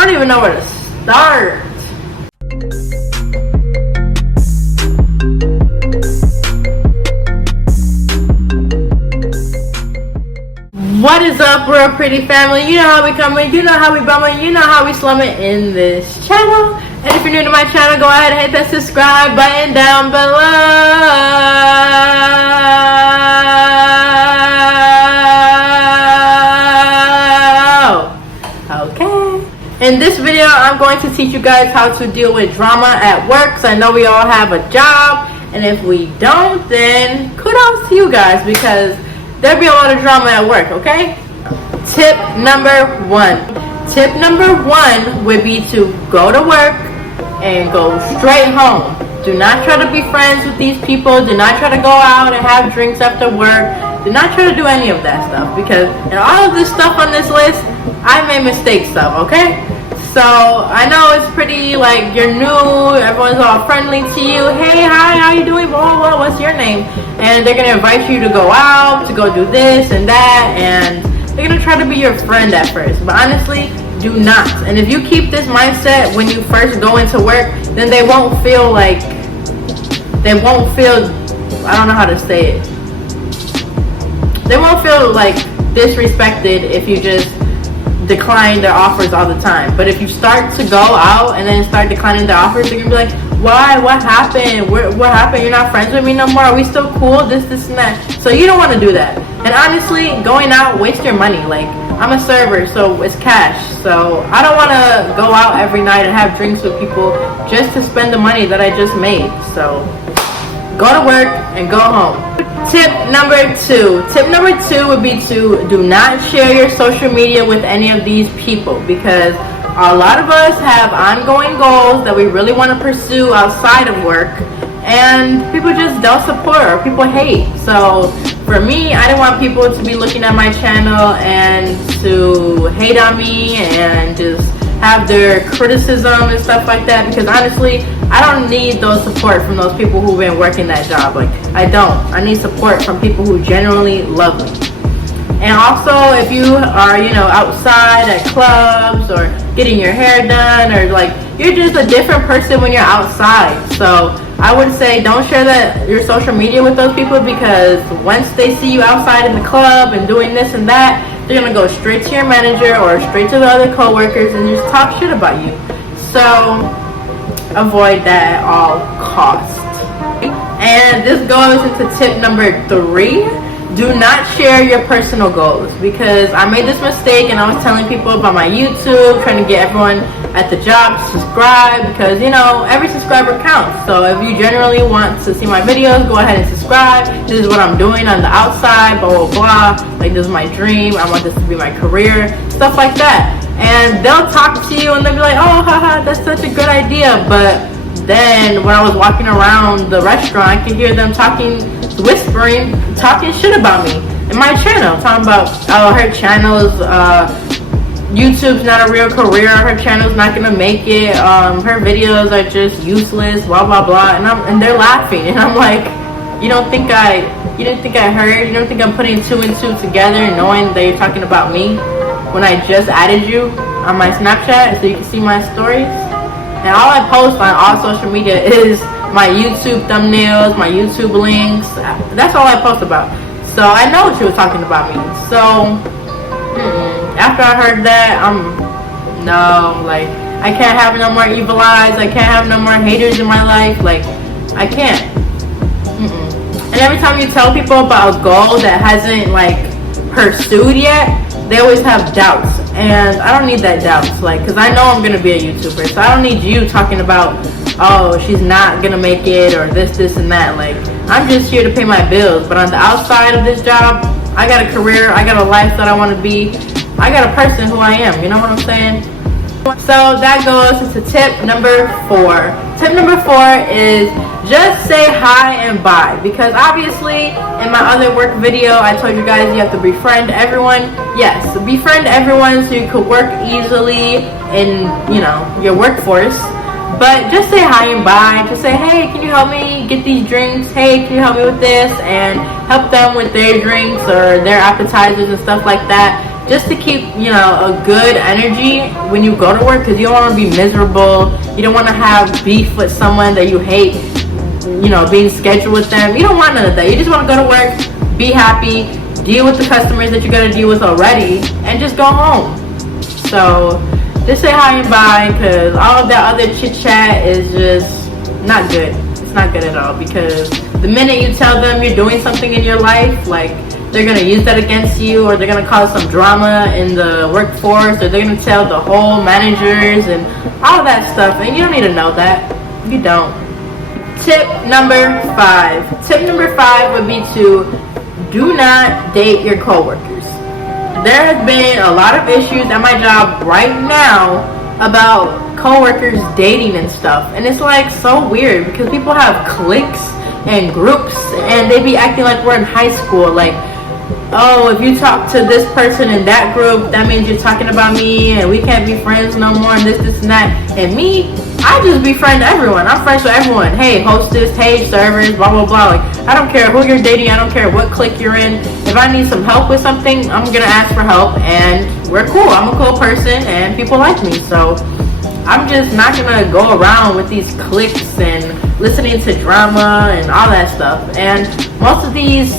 I don't even know where to start. What is up, real pretty family? You know how we coming, you know how we bumming, you know how we slumming in this channel. And if you're new to my channel, go ahead and hit that subscribe button down below. Okay. In this video, I'm going to teach you guys how to deal with drama at work. So I know we all have a job, and if we don't, then kudos to you guys, because there'll be a lot of drama at work, okay? Tip number one. Tip number one would be to go to work and go straight home. Do not try to be friends with these people. Do not try to go out and have drinks after work. Do not try to do any of that stuff, because in all of this stuff on this list, I made mistakes of, okay? So I know it's pretty, like, you're new, everyone's all friendly to you. Hey, hi, how you doing? Blah, blah, blah, what's your name? And they're gonna invite you to go out, to go do this and that, and they're gonna try to be your friend at first. But honestly, do not. And if you keep this mindset when you first go into work, then they won't feel, I don't know how to say it. They won't feel like disrespected if you just decline their offers all the time. But if you start to go out and then start declining their offers, they're gonna be like, why? What happened? What happened? You're not friends with me no more? Are we still cool? This and that. So you don't want to do that. And honestly, going out wastes your money. Like, I'm a server, so it's cash. So I don't want to go out every night and have drinks with people just to spend the money that I just made. So go to work and go home. Tip number two. Tip number two would be to do not share your social media with any of these people, because a lot of us have ongoing goals that we really want to pursue outside of work, and people just don't support, or people hate. So for me, I didn't want people to be looking at my channel and to hate on me and just have their criticism and stuff like that, because honestly, I don't need those support from those people who've been working that job. Like, I don't. I need support from people who genuinely love me. And also, if you are, outside at clubs or getting your hair done, or like, you're just a different person when you're outside. So I would say don't share your social media with those people, because once they see you outside in the club and doing this and that, they're gonna go straight to your manager or straight to the other coworkers and just talk shit about you. So avoid that at all costs. And this goes into tip number three. Do not share your personal goals, because I made this mistake and I was telling people about my YouTube, trying to get everyone at the job to subscribe, because every subscriber counts. So if you generally want to see my videos, go ahead and subscribe. This is what I'm doing on the outside, blah blah blah, like this is my dream, I want this to be my career, stuff like that. And they'll talk to you and they'll be like, oh haha, that's such a good idea. But then when I was walking around the restaurant, I could hear them whispering, talking shit about me in my channel, talking about, oh, her channel's YouTube's not a real career, her channel's not gonna make it, her videos are just useless, blah blah blah, and they're laughing, and I'm like, you didn't think I heard? You don't think I'm putting two and two together and knowing that you're talking about me when I just added you on my Snapchat so you can see my stories? And all I post on all social media is my YouTube thumbnails, my YouTube links. That's all I post about. So I know what she was talking about me. So after I heard that, I can't have no more evil eyes. I can't have no more haters in my life. Like, I can't. And every time you tell people about a goal that hasn't pursued yet, they always have doubts. And I don't need that doubts, because I know I'm gonna be a YouTuber. So I don't need you talking about, oh, she's not gonna make it, or this and that. I'm just here to pay my bills. But on the outside of this job, I got a career, I got a life that I want to be, I got a person who I am. You know what I'm saying? So that goes into tip number four. Tip number four is just say hi and bye, because obviously in my other work video I told you guys you have to befriend everyone. Yes, befriend everyone so you could work easily in your workforce. But just say hi and bye. Just say, hey, can you help me get these drinks? Hey, can you help me with this? And help them with their drinks or their appetizers and stuff like that. just to keep, you know, a good energy when you go to work, because you don't want to be miserable. You don't want to have beef with someone that you hate, you know, being scheduled with them. You don't want none of that. You just want to go to work, be happy, deal with the customers that you got to deal with already, and just go home. So just say hi and bye, because all of that other chit chat is just not good. It's not good at all, because the minute you tell them you're doing something in your life, like, they're going to use that against you, or they're going to cause some drama in the workforce, or they're going to tell the whole managers and all that stuff, and you don't need to know that. You don't. Tip number 5. Tip number 5 would be to do not date your coworkers. There has been a lot of issues at my job right now about coworkers dating and stuff, and it's like so weird, because people have cliques and groups, and they be acting like we're in high school. Like, oh, if you talk to this person in that group, that means you're talking about me, and we can't be friends no more, and this and that. And me, I just befriend everyone. I'm friends with everyone. Hey, hostess, hey, servers, blah, blah, blah. Like, I don't care who you're dating. I don't care what clique you're in. If I need some help with something, I'm going to ask for help, and we're cool. I'm a cool person, and people like me. So I'm just not going to go around with these cliques and listening to drama and all that stuff. And most of these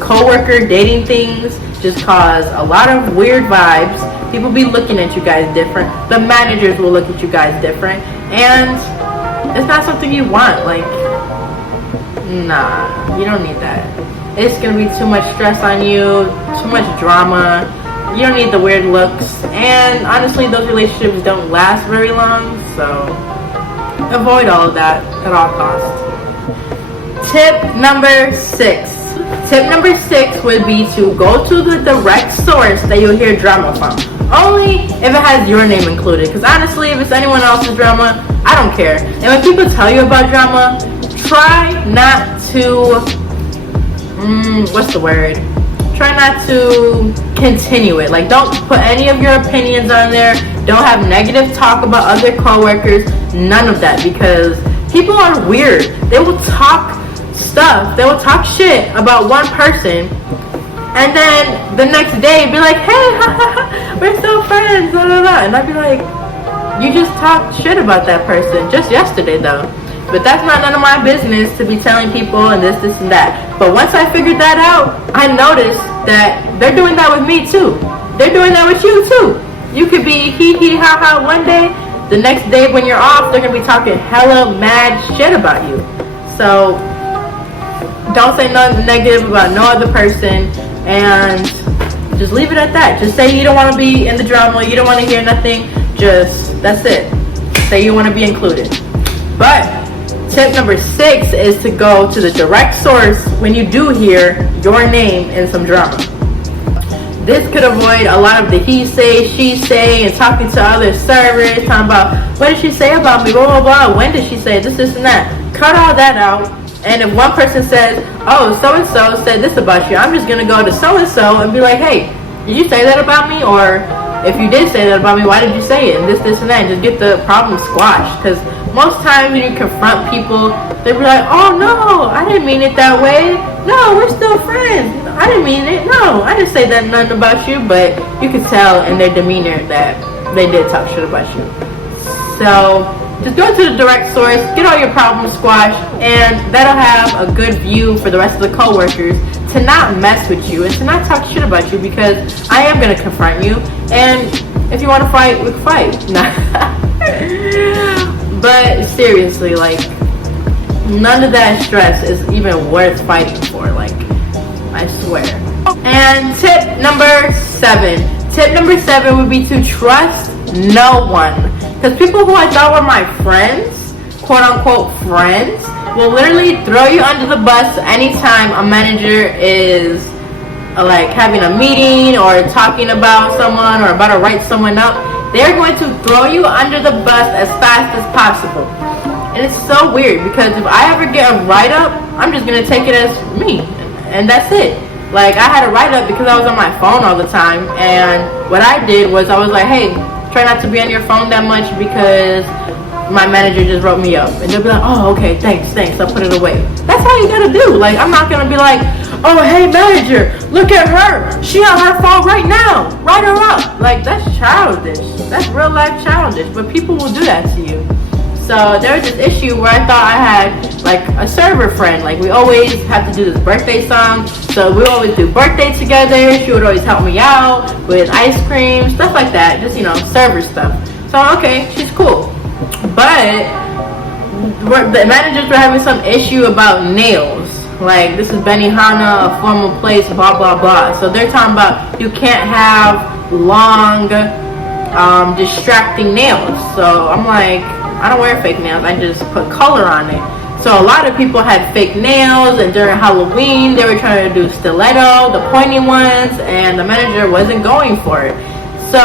co-worker dating things just cause a lot of weird vibes. People be looking at you guys different. The managers will look at you guys different, and it's not something you want. Like, nah, you don't need that. It's gonna be too much stress on you, too much drama. You don't need the weird looks, and honestly, those relationships don't last very long, so avoid all of that at all costs. Tip number 6. Tip number 6 would be to go to the direct source that you'll hear drama from. Only if it has your name included. Because honestly, if it's anyone else's drama, I don't care. And when people tell you about drama, try not to, what's the word? Try not to continue it. Like, don't put any of your opinions on there. Don't have negative talk about other coworkers. None of that. Because people are weird. They will talk stuff. They will talk shit about one person, and then the next day be like, hey, we're still friends, blah, blah, blah. And I'd be like, you just talked shit about that person just yesterday though. But that's not none of my business to be telling people and this and that. But once I figured that out, I noticed that they're doing that with me too. They're doing that with you too. You could be hee ha ha one day, the next day when you're off, they're gonna be talking hella mad shit about you. So don't say nothing negative about no other person, and just leave it at that. Just say you don't want to be in the drama, you don't want to hear nothing, just, that's it. Say you want to be included. But tip number 6 is to go to the direct source when you do hear your name in some drama. This could avoid a lot of the he say, she say, and talking to other servers, talking about, what did she say about me, blah, blah, blah, when did she say this and that. Cut all that out. And if one person says, oh, so-and-so said this about you, I'm just going to go to so-and-so and be like, hey, did you say that about me? Or if you did say that about me, why did you say it? And this and that. And just get the problem squashed. Because most times when you confront people, they'll be like, oh, no, I didn't mean it that way. No, we're still friends. I didn't mean it. No, I didn't say that nothing about you. But you can tell in their demeanor that they did talk shit about you. So just go to the direct source, get all your problems squashed, and that'll have a good view for the rest of the coworkers to not mess with you and to not talk shit about you, because I am going to confront you, and if you want to fight, we can fight. But seriously, like, none of that stress is even worth fighting for, like, I swear. And tip number 7. Tip number 7 would be to trust no one. Because people who I thought were my friends, quote unquote friends, will literally throw you under the bus anytime a manager is like having a meeting or talking about someone or about to write someone up. They're going to throw you under the bus as fast as possible. And it's so weird, because if I ever get a write-up, I'm just going to take it as me, and that's it. Like, I had a write-up because I was on my phone all the time, and what I did was I was like, hey, try not to be on your phone that much because my manager just wrote me up. And they'll be like, oh, okay, thanks, I'll put it away. That's how you gotta do. Like, I'm not gonna be like, oh, hey manager, look at her. She on her phone right now. Write her up. Like, that's childish. That's real life childish. But people will do that to you. So there was this issue where I thought I had like a server friend. Like, we always have to do this birthday song. So we always do birthday together. She would always help me out with ice cream, stuff like that. Just, server stuff. So, okay, she's cool. But the managers were having some issue about nails. Like, this is Benihana, a formal place, blah, blah, blah. So they're talking about you can't have long, distracting nails. So I'm like, I don't wear fake nails. I just put color on it. So a lot of people had fake nails, and during Halloween, they were trying to do stiletto, the pointy ones, and the manager wasn't going for it. So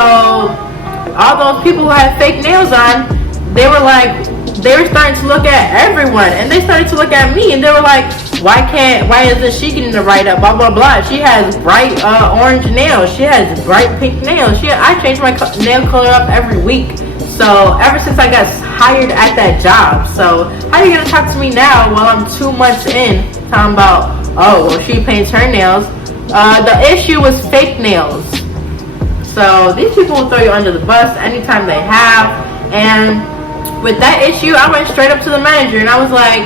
all those people who had fake nails on, they were starting to look at everyone, and they started to look at me, and they were like, why isn't she getting the write up, blah, blah, blah. She has bright orange nails. She has bright pink nails. I change my nail color up every week. So ever since I got hired at that job. So how are you going to talk to me now while I'm 2 months in talking about, oh, well, she paints her nails. The issue was fake nails. So these people will throw you under the bus anytime they have. And with that issue, I went straight up to the manager and I was like,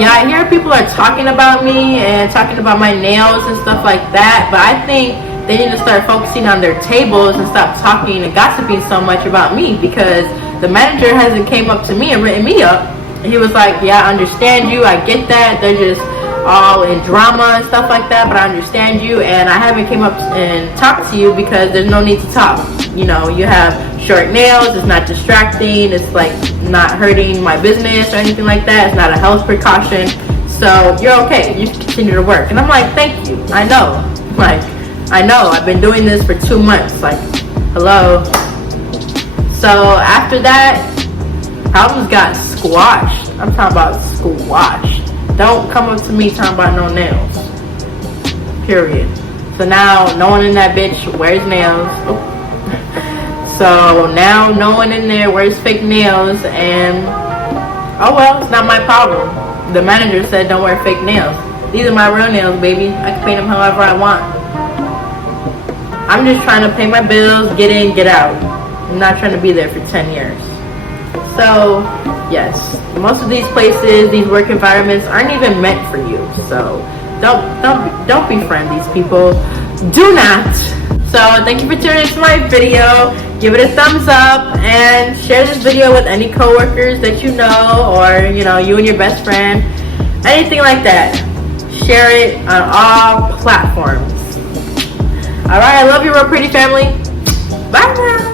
yeah, I hear people are talking about me and talking about my nails and stuff like that, but I think they need to start focusing on their tables and stop talking and gossiping so much about me, because the manager hasn't came up to me and written me up. And he was like, yeah, I understand you, I get that, they're just all in drama and stuff like that, but I understand you, and I haven't came up and talked to you because there's no need to talk. You have short nails, it's not distracting, it's like not hurting my business or anything like that, it's not a health precaution, so you're okay, you can continue to work. And I'm like, thank you, I know, I've been doing this for 2 months, like, hello. So after that, problems got squashed. I'm talking about squashed. Don't come up to me talking about no nails, period. So now no one in that bitch wears nails. Oh. So now no one in there wears fake nails, and oh well, it's not my problem. The manager said don't wear fake nails. These are my real nails, baby. I can paint them however I want. I'm just trying to pay my bills, get in, get out. I'm not trying to be there for 10 years. So yes, most of these places, these work environments aren't even meant for you. So don't befriend these people. Do not. So thank you for tuning into my video. Give it a thumbs up and share this video with any coworkers that you know, or you and your best friend, anything like that. Share it on all platforms. All right, I love you, real pretty family. Bye now.